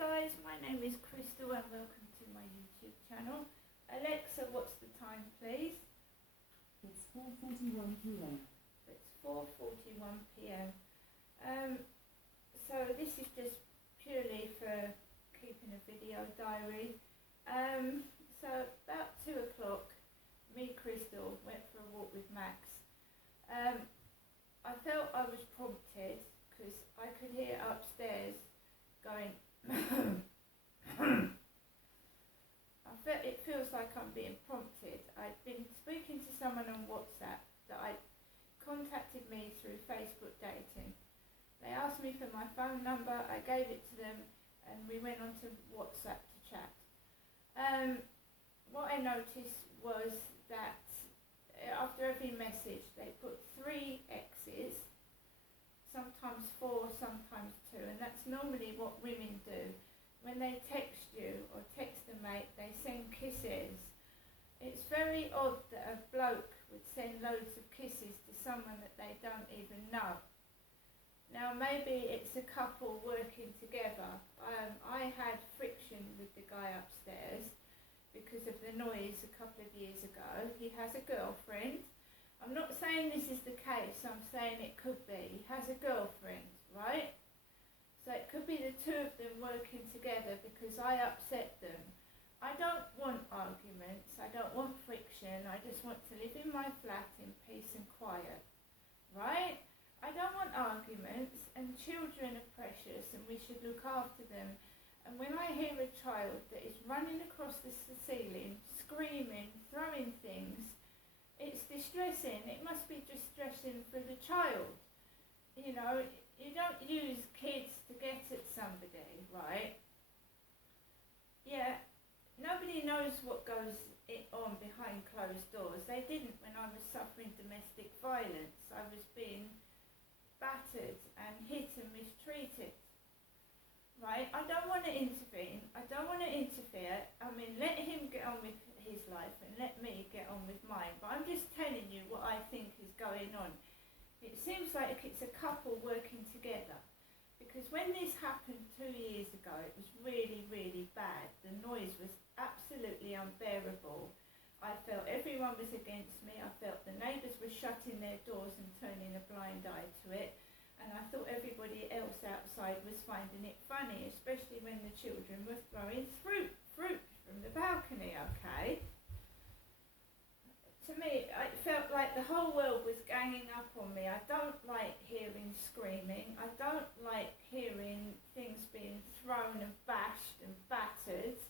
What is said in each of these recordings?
guys, my name is Crystal and welcome to my YouTube channel. Alexa, what's the time please? It's 4:41 p.m. It's 4:41 p.m. So this is just purely for keeping a video diary. So about 2 o'clock, me, Crystal, went for a walk with Max. I felt I was prompted because I could hear upstairs going it feels like I'm being prompted. I'd been speaking to someone on WhatsApp that I'd contacted me through Facebook dating. They asked me for my phone number, I gave it to them, and we went on to WhatsApp to chat. What I noticed was that after every message they put 3 X's, sometimes 4, sometimes 2, and that's normally what women do. When they text you or text a mate, they send kisses. It's very odd that a bloke would send loads of kisses to someone that they don't even know. Now maybe it's a couple working together. I had friction with the guy upstairs because of the noise a couple of years ago. He has a girlfriend. I'm not saying this is the case, I'm saying it could be. He has a girlfriend, right? So it could be the 2 of them working together because I upset them. I don't want arguments, I don't want friction, I just want to live in my flat in peace and quiet, right? I don't want arguments, and children are precious and we should look after them. And when I hear a child that is running across the ceiling, screaming, throwing things, it's distressing. It must be distressing for the child. You know, you don't use kids to get at somebody, right? Yeah, nobody knows what goes on behind closed doors. They didn't when I was suffering domestic violence. I was being battered and hit and mistreated. Right? I don't want to intervene. I don't want to interfere. I mean, let him get on with his life and let me get on with mine. But I'm just telling you what I think is going on. It seems like it's a couple working together. Because when this happened 2 years ago, it was really, really bad. The noise was absolutely unbearable. I felt everyone was against me. I felt the neighbours were shutting their doors and turning a blind eye to it. And I thought everybody else outside was finding it funny, especially when the children were throwing fruit from the balcony, okay? To me, it felt like the whole world was ganging up on me. I don't like hearing screaming. I don't like hearing things being thrown and bashed and battered.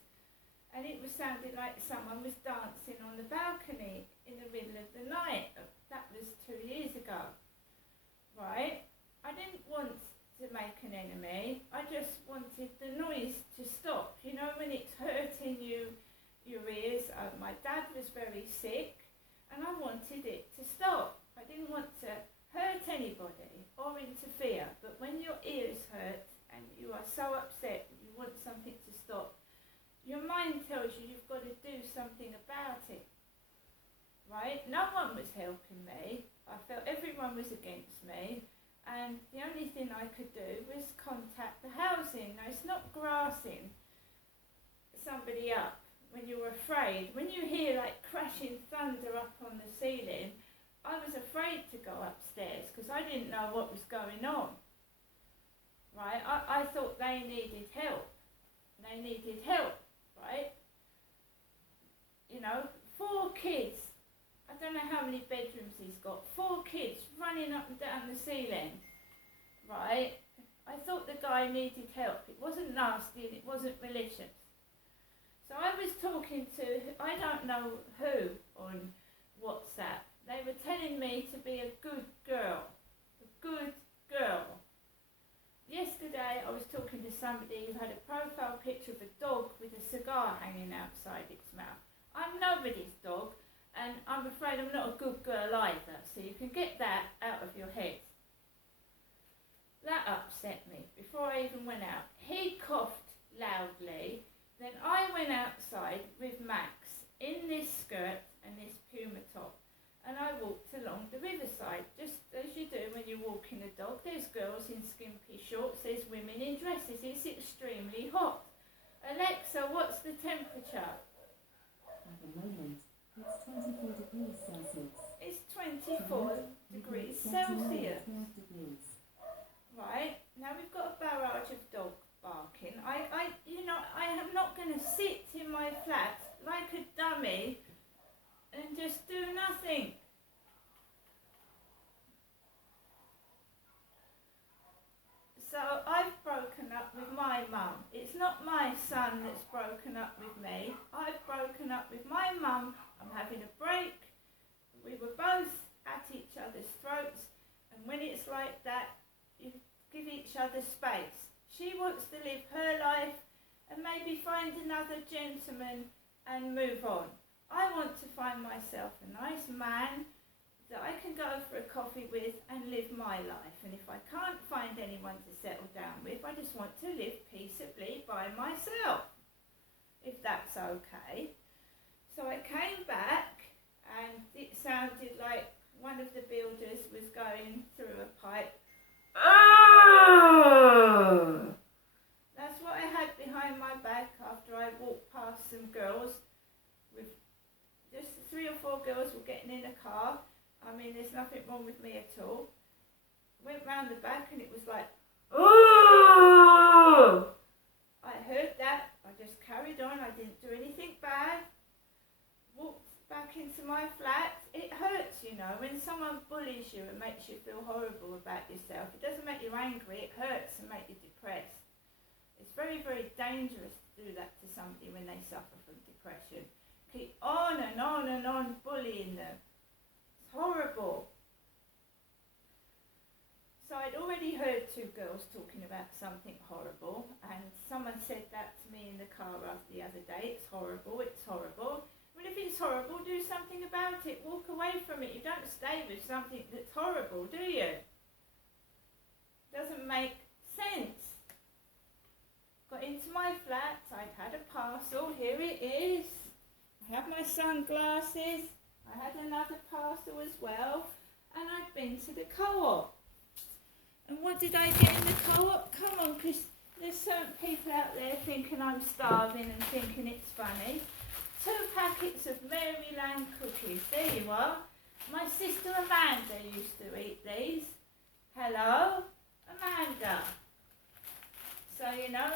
And it was sounding like someone was dancing on the balcony in the middle of the night. That was 2 years ago, right? I didn't want to make an enemy. I just wanted the noise to stop. You know, when it's hurting your ears. My dad was very sick and I wanted it to stop. I didn't want to hurt anybody or interfere. But when your ears hurt and you are so upset you want something to stop, your mind tells you you've got to do something about it. Right? No one was helping me. I felt everyone was against me. And the only thing I could do was contact the housing. Now, it's not grassing somebody up when you're afraid. When you hear like crashing thunder up on the ceiling, I was afraid to go upstairs because I didn't know what was going on. Right? I thought they needed help. They needed help, right? You know, 4 kids. I don't know how many bedrooms he's got. 4 kids running up and down the ceiling, right? I thought the guy needed help. It wasn't nasty and it wasn't malicious. So I was talking to, I don't know who on WhatsApp. They were telling me to be a good girl. A good girl. Yesterday I was talking to somebody who had a profile picture of a dog with a cigar hanging outside its mouth. I'm nobody's dog. And I'm afraid I'm not a good girl either, so you can get that out of your head. That upset me before I even went out. He coughed loudly, then I went outside with Max in this skirt and this Puma top. and I walked along the riverside, just as you do when you're walking a dog. There's girls in skimpy shorts, there's women in dresses. It's extremely hot. Alexa, what's the temperature? At the moment, it's 24 degrees Celsius. It's 24 degrees Celsius. Celsius. 12 degrees. Right, now we've got a barrage of dog barking. I am not going to sit in my flat like a dummy and just do nothing. So I've broken up with my mum. It's not my son that's broken up with me. I've broken up with my mum. I'm having a break. We were both at each other's throats, and when it's like that, you give each other space. She wants to live her life and maybe find another gentleman and move on. I want to find myself a nice man that I can go for a coffee with and live my life. And if I can't find anyone to settle down with, I just want to live peaceably by myself, if that's okay. So I came back, and it sounded like one of the builders was going through a pipe. That's what I had behind my back after I walked past some girls. With just 3 or 4 girls were getting in a car. I mean, there's nothing wrong with me at all. Went round the back and it was like, oh! I heard that. I just carried on. I didn't do anything bad. Walked back into my flat. It hurts, you know, when someone bullies you and makes you feel horrible about yourself. It doesn't make you angry. It hurts and makes you depressed. It's very, very dangerous to do that to somebody when they suffer from depression. Keep on and on and on bullying them. Horrible. So I'd already heard 2 girls talking about something horrible, and someone said that to me in the car the other day. It's horrible, it's horrible. Well, if it's horrible, do something about it. Walk away from it. You don't stay with something that's horrible, do you? Doesn't make sense. Got into my flat. I'd had a parcel. Here it is. I have my sunglasses. I had another parcel as well, and I'd been to the co-op. And what did I get in the co-op? Come on, because there's certain people out there thinking I'm starving and thinking it's funny. 2 packets of Maryland cookies. There you are. My sister Amanda used to eat these. Hello, Amanda. So, you know,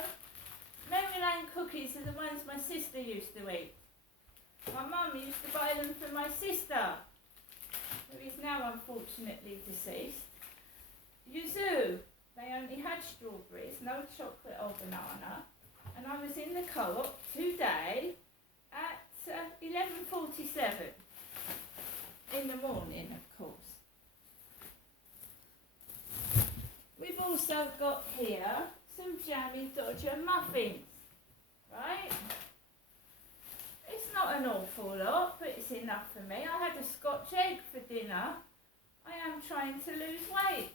Maryland cookies are the ones my sister used to eat. My mum used to buy them for my sister, who is now unfortunately deceased. Yuzu, they only had strawberries, no chocolate or banana. And I was in the co-op today at 11:47 in the morning, of course. We've also got here some Jammy Dodger muffins, right? It's not an awful lot, but it's enough for me. I had a Scotch egg for dinner. I am trying to lose weight.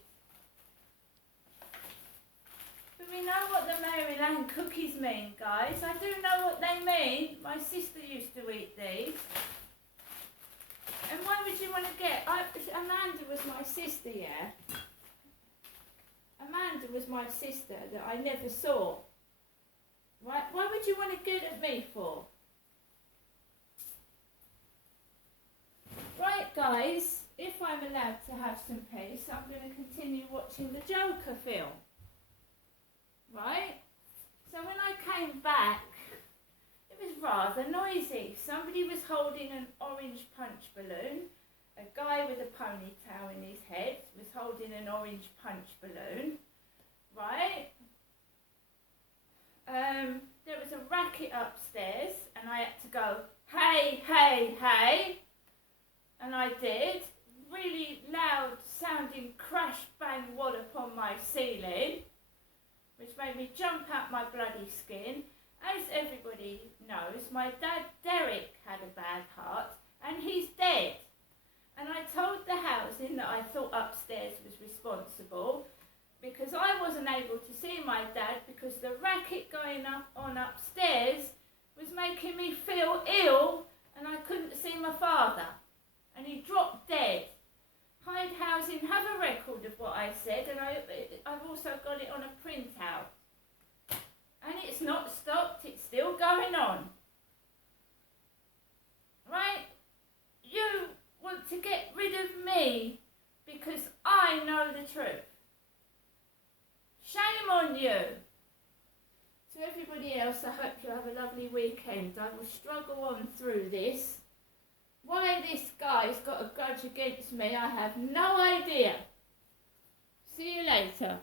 But we know what the Maryland cookies mean, guys. I do know what they mean. My sister used to eat these. And why would you want to get... Amanda was my sister, yeah? Amanda was my sister that I never saw. Right? Why would you want to get at me for? Right, guys, if I'm allowed to have some peace, I'm going to continue watching the Joker film. Right? So when I came back, it was rather noisy. Somebody was holding an orange punch balloon. A guy with a ponytail in his head was holding an orange punch balloon. Right? There was a racket upstairs, and I had to go, hey, hey, hey. And I did. Really loud sounding crash bang wallop on my ceiling, which made me jump out my bloody skin. As everybody knows, my dad Derek had a bad heart, and he's dead. And I told the housing that I thought upstairs was responsible, because I wasn't able to see my dad because the racket going on upstairs was making me feel ill, and I couldn't see my father. and he dropped dead. Hyde Housing have a record of what I said, and I've also got it on a printout. And it's not stopped, it's still going on. Right? You want to get rid of me because I know the truth. Shame on you. To everybody else, I hope you have a lovely weekend. I will struggle on through this. Why this guy's got a grudge against me, I have no idea. See you later.